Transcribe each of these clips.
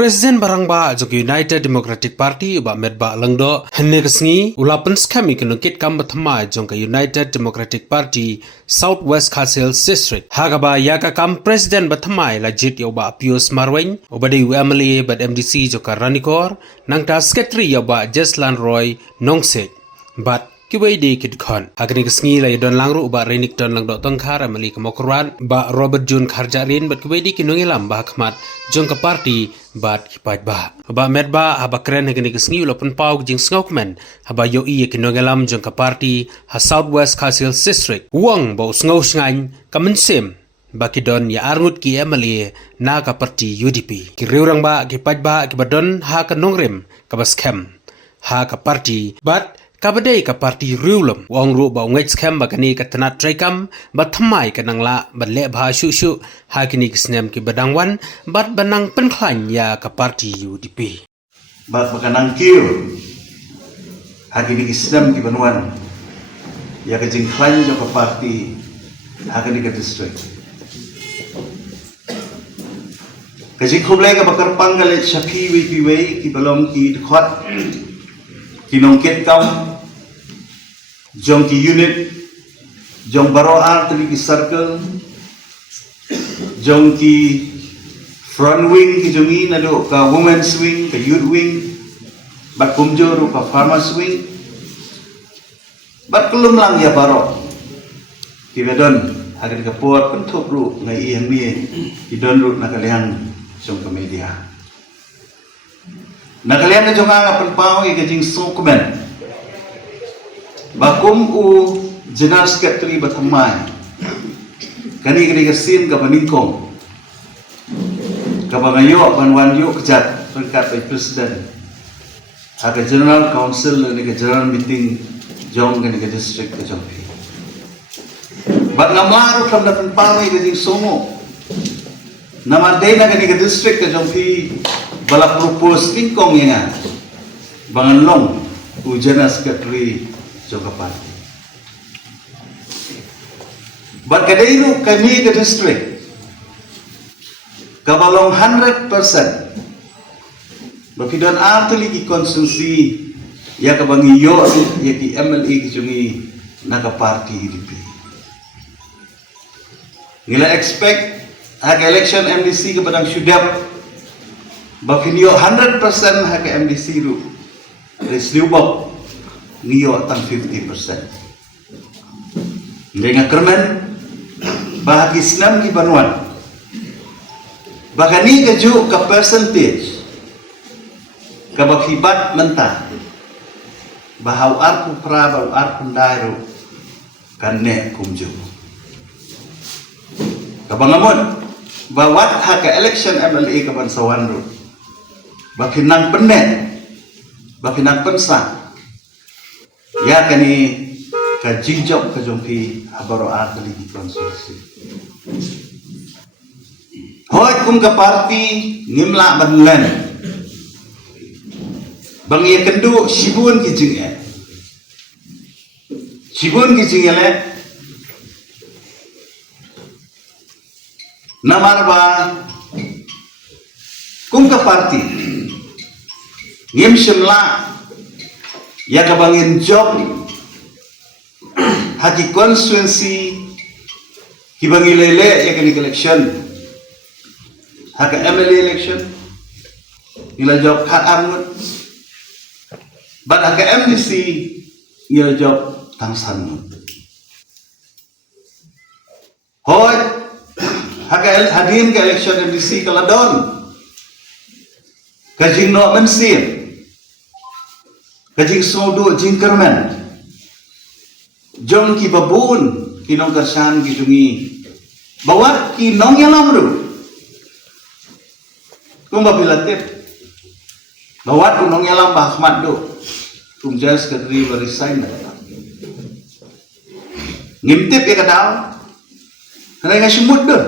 Presiden barangba jok United Democratic Party ba medba langdo henne kesngi ulapan skami kenungkit kam bathma jong United Democratic Party Southwest Khasil District hagaba yaka kam Presiden bathma lajit yoba Pius Marweng obade UMLA bad MDC joka Ranikor nangta Secretary yoba Jeslan Roy Nongsek but kiway di kidkon agni kesngi la don langru ba renik don langdo tongkhar amali kemokran ba Robert Jun Kharjarin bat kiway di kinungilam ba khmat jong ka party bat kipaj ba medba haba kren agni kesngi ulopun pau jing snokmen haba yo i kinungilam jong ka party ha Southwest Khasil District wang ba sngo sngain kamensem bakidon ya arngut ki MLA na ka party UDP ki reurang ba kipaj ba kibadon ha ka nongrem ka baskem ha ka party bat kabadai ka parti riulum wang ru ba ngej skam ba kani ka tanat trekam ba thamai ka nangla ba le bha shu shu ha kini kisnem ki badangwan bat banang penklan ya ka parti UDP bat bakanang kir ha kini kisnem ki banwan ya ka jingklan jo ka parti ha kini ka district ka jikhuble ka bakar pangale shaki wi piwe ki balom ki khot kinongket kam jong ki unit jong baro arteri ki circle jong ki front wing ki jongi nado ka women's wing ka youth wing bat kumjor ka farmers wing bat kelum lang ya baro ki bedon agar ka pot pentuk ru ngai yang mi ki don ru nakaliang jong ka media nakalian na jong nga penpao i kajing sokmen bakum u general secretary batamay kani kasin ka paningkong ka bangayo banwanyo kejat pangkat by president aga general council ni ka general meeting jong kani ka district ka jong bat ngamaro kam na penpao i kajing somo namadai na kani ka district ka jong bala propose tingkong yang bangan long ujana secretary joka party but kadairu kami ke district kabalong 100% bakidon arteli ki konstitusi ya kabangi yo ya ki MLA ki jungi naka party UDP ngila expect hak election MDC ke padang syudap bakinyo 100% hak MDC ru resliubok niyo tang 50% dengan kermen bahagi Islam ki banuan bagani keju ke percentage ke bakibat mentah bahau arpu pra bahau arpu dairu kanne kumju kabangamon bawat hak election MLA ke bansawan ru bakinang penet bakinang pensa ya kani ka jingjok ka jongpi habaro atli di konstitusi hoy kum ka parti ngimla banlen bang ye kendu sibun ki jinge le namar ba kum ka parti ngim shimla ya kabangin job haki constituency kibangi lele ya kani election haka MLA election ila job hak amut but haka MDC ila job tangsan hoy haka hadin ke election MDC kaladon kajing no mensim kajing sodo jingkerman jong ki babun kinong karsan ki jungi bawat ki nong yalam ru kung babilatip bawat nong yalam bahmat do kung jas kadri resign ngimtip ya kadal kana nga sumud do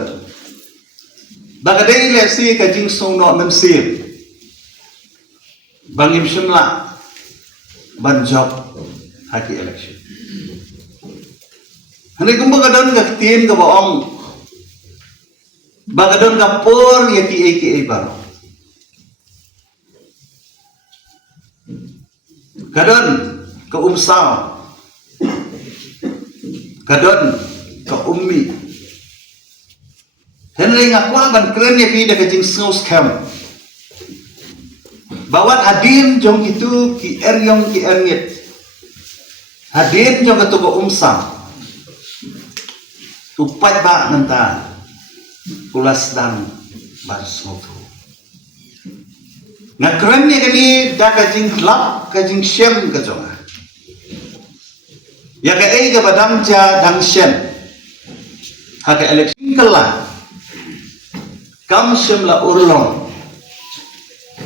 bagadai lesi kajing sono memsir bangim shimla banjok haki election hani kumbaga don gaktin ka baong bagadon ka por yaki aka baro kadon ke umsaw, kadon ke ummi. Henry ngakwa ban keren ya pi dekat jing snows camp. Bawat hadin jong itu ki eryong ki erngit. Hadin jong ketu ke umsaw. Tupat ba nanta kulas dan baris ngotu. Nah keren ni kani dah kajing klap kajing shem kajonga. Ya ke ai ke badam ja dang shem. Ha ke election kala. Kam shem la urlong.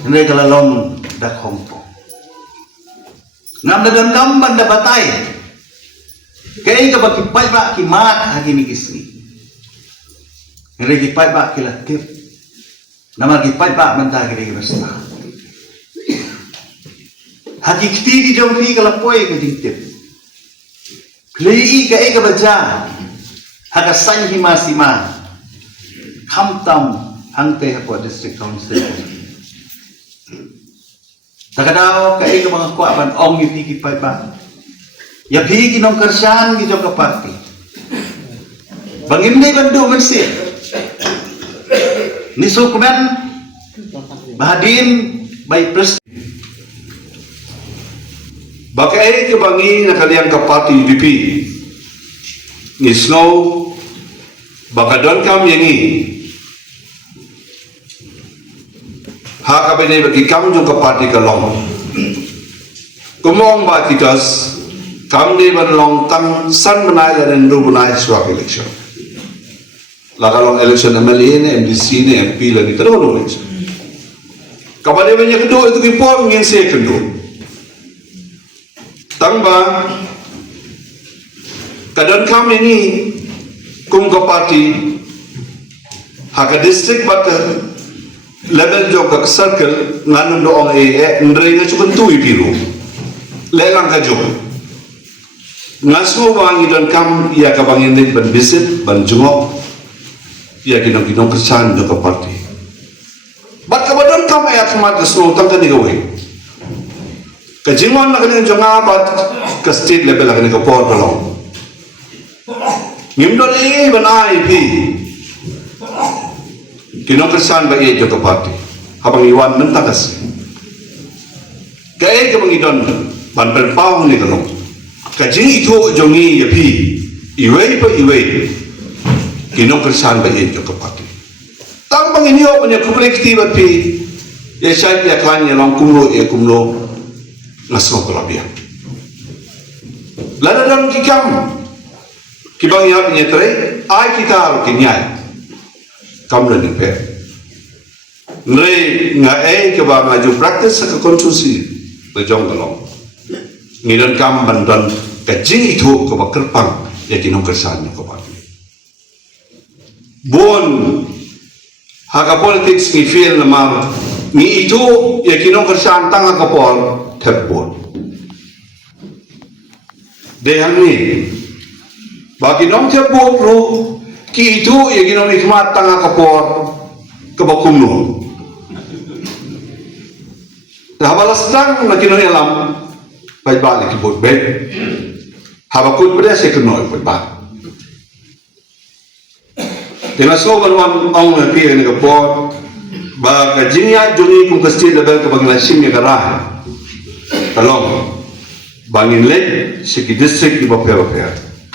Ini kala long dak hongpo. Ngam dadan kam banda batai. Ke ai ke baki pai ba ki mat ha ki mikisni. Ini ki pai ba ki lakip. Nama ki pai ba manta ki rasta. Hati kiti di jom fi kalau poi ke dingtip. Klei ke ega baca. Haga san hima sima. Kamtam hangte hapo district council. Takadaw ke ega mga kwa ban ong ni fi pai ba. Ya fi ki nong kersan ki jom ke parti. Bangim dei bandu mensi. Ni sukuman bahadin by pres. Bakai ke bangi nakaliang ka parti UDP ni snow bakadon kam yangi haka bene bagi kam jong ka parti ka long kumong ba kitas kam ni ban long tang san banai dan ru banai swak election lakalong election MLA ni MDC ni MP la ni terus election kabade banyak kedua itu kipon ngin se kedua tangba kadon kam ini kum ka parti haka district bat level jog ka circle nganun do ong ndre na chukun tu ipiru lelang ka jog ngaso bang idon kam ya ka bangin din ban visit ban jungok ya kinong kesan do ka parti bat ka badon kam ayat mat sno tang ka digawe kajingon na kanina jong apat ka state level na kanina ka por kalong ngimdo ni banai pi kinong kersan ba iya jong ka party habang iwan mentakas kaya ka mangidon ban perpao ni kalong kajing itu jongi ya pi iway pa iway kinong kersan ba iya jong ka party tang panginyo pa niya kumulektibat pi ya syait ya klan ya lang kumlo ngasong kelabian. Lalu dalam kikam, kibang ya penyetere, ay kita harus kinyai, kamu dan ipe. Nre ngai kibang aju praktis ke konsumsi, lejong kalong. Ngidan kam bandan kajing itu kebak kerpang, ya kinong kersannya kebak. Bon, haka politics ni feel nama, ni itu ya kinong kersan tang kapol. Terbon. Dehang ni, bagi nong terbon ru, ki itu ya ginom hikmat tangga kapor kebakum nu. Habalas tang nak ginom alam, baik balik kibut baik. Habakut pada saya kenal baik balik. Dengan soal wan ong pi ni kapor, bagi jinya juni kum kasih level kebang nasim ya kerah. Talong bangin lek segi district di bawah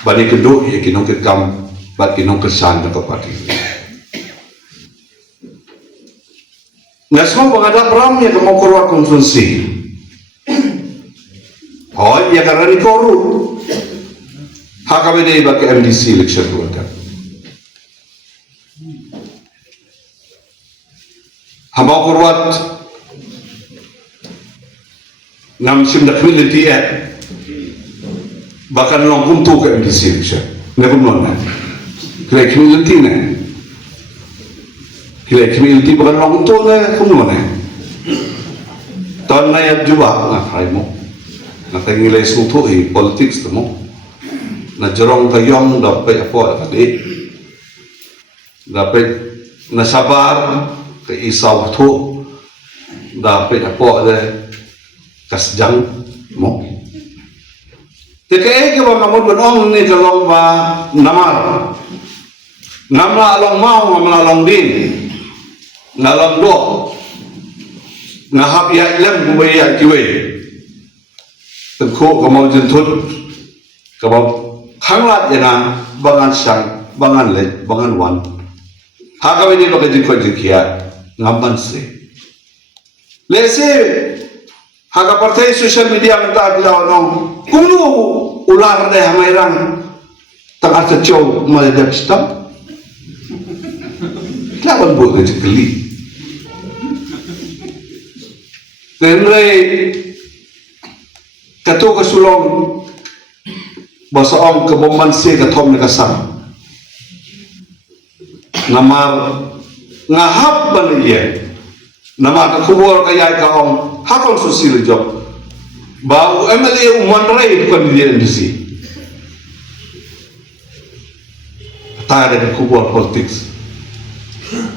bani kedua ya kinong kekam bat kinong kesan nak parti ngasmo bangada pram ya kemo korwa konsumsi oh ya karena ni koru hakabe dei bak MDC election kan hamba korwat nam sim dak militi bahkan long kuntu ke MDC bisa ne kumnon na kira militi ne kira militi bahkan long kuntu ne kumnon na ton na ya juba na khai mo na tangilay suto politics mo na jorong kayong dapat apa tadi dapat nasabar ke isaw tu dapat apa de kasjang Mo. Teke ke ba ngamod banong ni kalong ba namar. Ngamla along mau ngamla along din. Ngalang do. Ngahap ya lem bu ya kiwe. Tengko kamau jentut. Kamau hanglat yana bangan sang, bangan le, bangan wan. Hakawe ni baka jikko jikia ngaman se. Lese haka partai social media ngata bilaw nong kunu ular deh hamairang tengah tercow maledap stam. Lawan buat kerja geli. Tenre kato kasulong bahasa om keboman se katom nekasam. Namar ngahap baniye. Nama kubur kaya kaom hakon sosial job. Bau MLA umanrai bukan dia industri. Tak ada kubur politik.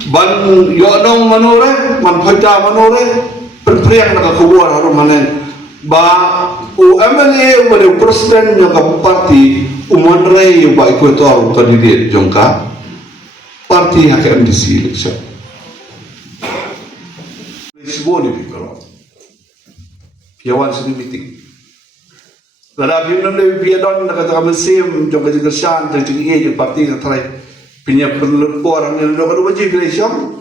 Ban yonong manore, man phada manore, perpriang nak kubur harum manen. Ba MLA pada presiden yang parti umanrai ba ikutor bukan dia jongka. Parti hak MDC election. Seboni pikirkan. Piawan sini meeting. Lada piawan lebih piawan nak kata kami sim, jom kerja kerjaan, terjadi ia je parti kata punya orang yang nak wajib election.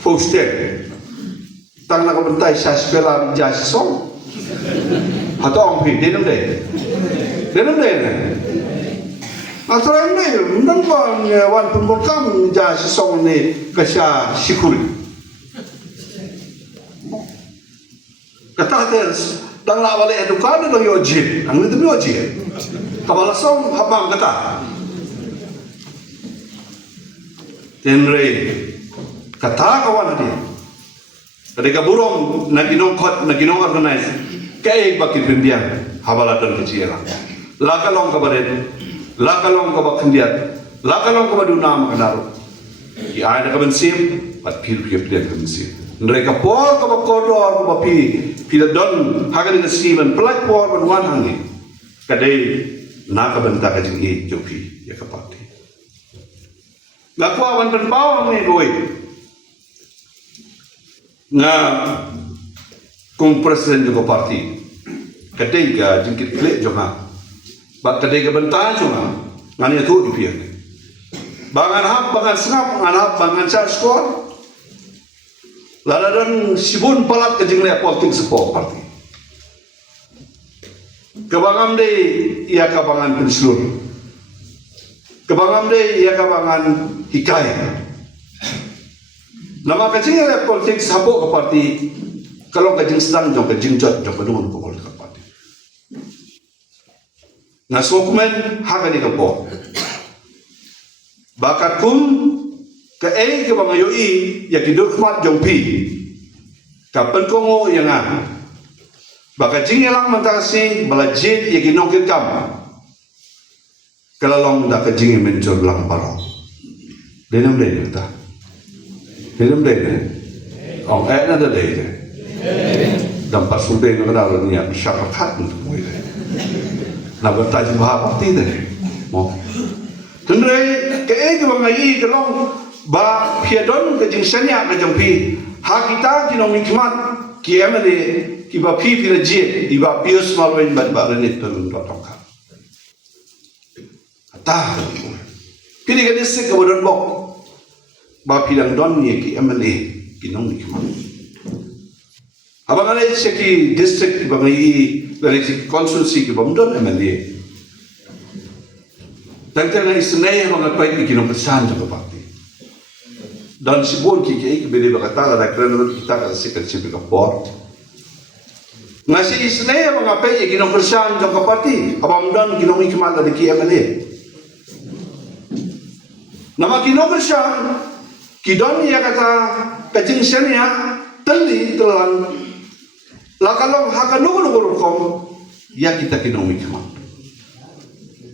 Poster. Tang nak bentai saspela jas song. Atau orang pergi denam deh. Asal ini, nampak wan pemborkam jas song ni kasih sikul. Kata terus, tang nak balik edukan dong yojin, ang itu yojin. Kepala song habang kata. Tenre kata kawan dia. Ketika burung naginong organize, kaya bakit pimpian habalatan kecil. Lakalong kabaret, lakalong kabakendiat, lakalong kabadunam kanaro. Ia ada kabensim, pat pil dia kabensim. Mereka por kabakodor kabapi, pila don hagan ngasiman pelak por banwan hangi. Kadai nakabenta kajing i joki ya kapati. Ngakwa wan penpawang ni boy. Nga kung presiden juga parti ketika jengkit klik juga bak ketika bentar juga ngani itu dipian bangan hap bangan sengap bangan hap bangan charge score laladan sibun palat ke jengle politik sepo parti kebangam de ia kabangan pensiun kebangam de ia kabangan hikayat. Nama kecil politik sabuk ke parti kalau kajing sedang jom kajing jot jom kedua pukul ke parti. Nasukumen hak ni kapo. Bakat kum ke ke bangayoi ya kiduk mat jom pi. Kapan kongo yang an. Bakat jing elang mentasi belajit ya kinong kam. Kalau long dak kajing mencur belang parau. Denam ta. Dalam deh, orang ada deh. Dampak sudah nak ada ni yang syarikat untuk mulai. Nak bertajuk bahasa parti deh. Mau. Tendai ke bangai kalau bah piadon ke jingsanya ke jampi. Hak kita kinong hikmat kiamale kiba pi pirajit iba pius malwen bat renit turun tokak. Atah. Kini kan isik kemudian bok. Bapilang don ni ki MLA kinong ni kemana? Abang alai seki district bangai dari seki konsulsi ki bamdon MLA. Tangkal ngai senai abang apai ki kinong pesan jaga parti. Dan sibun ki beli bakatala ada kerana kita kasi kerja kapor. Nasi senai abang apai ki kinong pesan jaga parti. Abang don kinong ni kemana dari ki MLA. Nama kinong pesan Kidon ya kata kacing senia teli telan lakalong hakanung kom ya kita kinong ikma.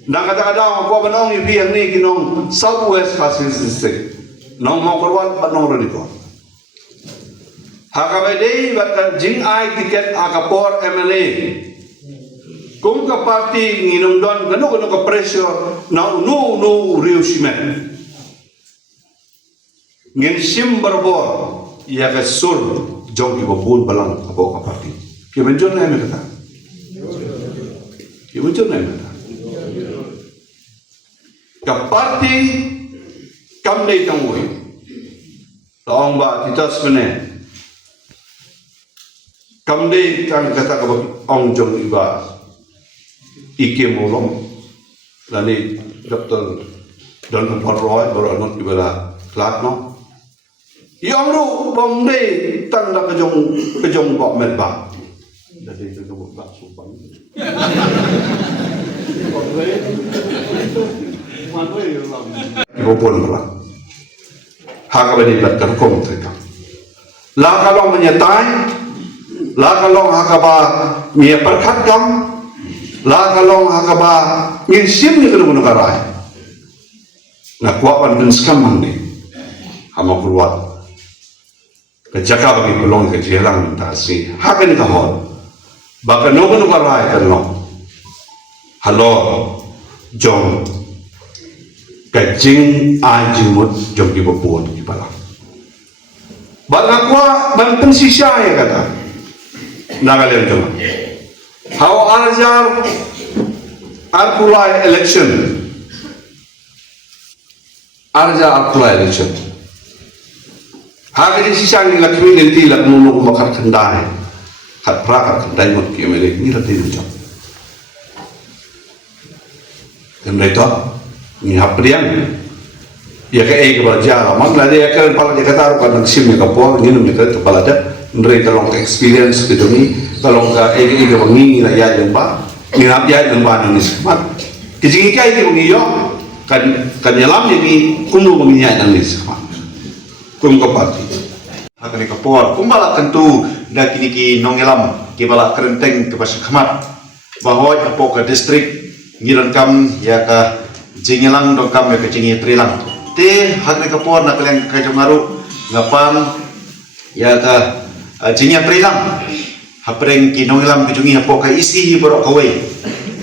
Nak kata-kata apa benong ibi yang ni kinong South West Khasil District. Nong mau keluar benong reniko. Hakabede bakan jing ai tiket akapor MLA. Kung ka parti nginum don kanu ka pressure na no riu simen. Ngin sim berbor ia ka sur jong ki bobun balang apo ka parti. Ki menjon na kata. Ki menjon na kata. Ka parti kam dei tangui. Taong ba kita sebenarnya kam dei tang kata ka ong jong iba ike molong lani Dr. Don Roy baru anut ibala klatno yang ru bom dei tang da kejong bok met ba dari itu bok supan ibu pun berang hakabadi bat kerkom mereka la kalong menyetai la kalong hakaba mia perkat kam la kalong hakaba ngin sim ni kenu karai na kuapan den skam ni hama keluar kejaka bagi pelong ke jelang mentasi hakan ka hol baka no kenu karai kan no halo jong kajing ajimut jong ki bopon ki pala baka kwa ban pensisya ya kata nagalen jong how arjar arpulai election hagari sisang ni lakmi ngenti lakmu no makar kandai kat prakar kandai mot ki mele ni rati jong kendai to ni hapriang ya ka e ka jara man la dia kan pala dia kata kan sim ni ka po ni ni ka pala da ndre talong experience gitu ni talong ka e ka bangi la ya jemba ni hab ya jemba ni semat kijing kai ki bangi yo kan nyalam ni kumu bangi ya ni semat kum ka parti hakani ka por kum bala tentu da kini ki nongelam ki bala kerenteng ke pasir khamat bahwa apo ka distrik ngiran kam ya ka jingelang dong kam ya ka jingi trilang te hakani ka por na kaleng ka jongaru ngapam ya ka jingi trilang hapreng ki nongelam ke jungi apo ka isi hi borok kawai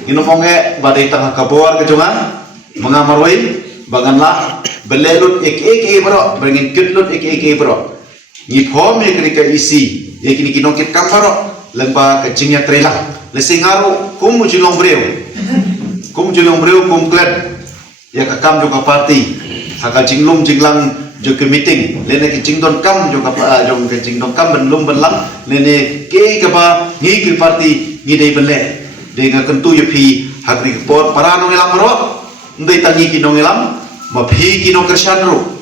inomonge badai tangah ka por ke jongan mengamarwai baganlah belelut ek borok berengin ketlut ek borok ni phom ek ka isi ye kini kinong kit kam borok lemba ka jingi trilang lesingaru kum julong breu kum klet ya ka kam joka parti haka jinglum jinglang joka meeting lene ki jingdon kam joka jong ka jingdon kam benlum benlang lene ke ka ba ngi ki parti ngi dei benle de nga kentu ye phi hakri por parano ngelam ro ndai tangi ki nongelam ma phi ki no kershan ro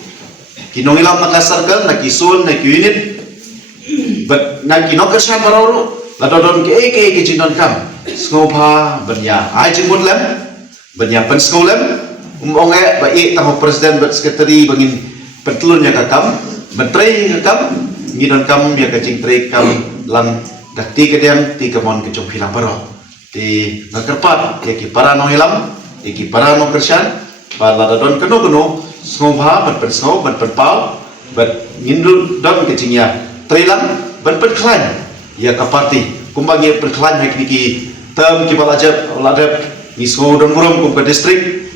ki nongelam na circle na ki son na ki unit but na ki no kershan ro la dodon ke jingdon kam skopa benya ai jingmut lem benya pen skolem umonge ba i tahu presiden bat sekretari bangin petlunnya kakam betrei kakam ngidon kam ya kacing trei kam lang dakti kedang ti kamon ke jong hilang baro ti ngakerpat ya ki para no hilam ya ki para no kershan ba la don keno snobha bat pen snob bat pen pau bat ngindul don kecingnya treilang bat pen klan ya ka parti kumbangi perklan hak niki tem ki balajab ladap ni sodon murom kum ka distrik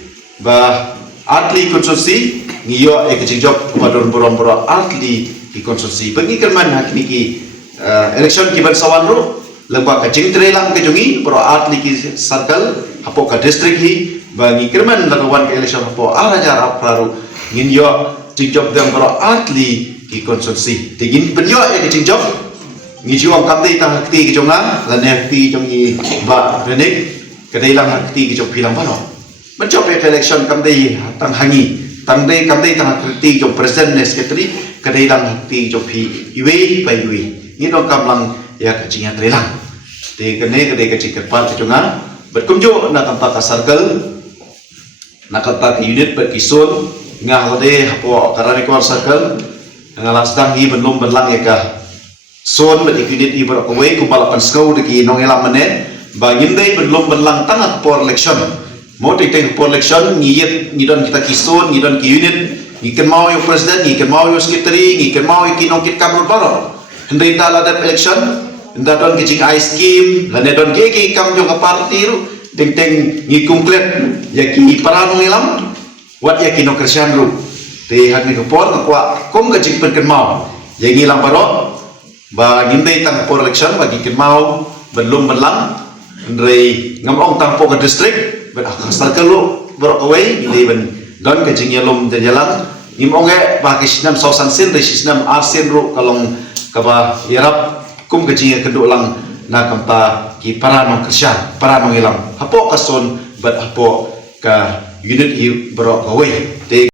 ba atli konsorsi ngiyo e kecing job badon murom atli di konsorsi bagi kerman hak niki election ki ban sawan ro lengba kecing trelang ke jongi bro atli ki circle hapo ka distrik hi bagi kerman lawan ke election hapo araja praru ngiyo cing job dang bro atli ki konsorsi tigin benyo e kecing job ngijuang kamdei tang hakti ki jonga lan hakti jongi ba renik kadai lang hakti ki jong pilang bano mencoba election kamdei tang hangi tangdei kamdei tang hakti jong presiden ne sekretari kadai lang hakti jong pi iwe pai iwe ni dong kamlang ya kecingnya trelang de kadai kecing kepat ki jonga berkumjo na kampa ka circle na kampa ki unit per kison ngah lode hapo karani ko circle ngalasdang hi belum berlang ya ka son bagi unit ibu rakawai kumpalapan skau deki nongelam mene bangin dei belum berlang tangah por election mau tik por election ngiyet ngidon kita kison ngidon ki unit ngiken mau yo presiden ngiken mau yo sekretari ngiken mau ki nongkit kamrul baro Hindi tala dat election, hindi don kicing ice scheme, lane don kiki kam jo ka party ru, ting ngi konkret ya ki paranong ilam, wat ya kino Christian ru. Te hak ni kapor ngakwa kum kicing penken mau, ya ngilang barok, ba ngindai tang por election bagi kin mau, belum belang, ndrei ngamong tang po ka district, ben akasal kalu barok away, ngindai ben don kicing yalom jalan. Ngimongge bagi sinam sausan sin dari sinam arsin ru kalong kaba yarap kum kecing kedua lang na kamta ki paranong Krisyan paranong ilang hapo kason bat hapo ka unit i berok away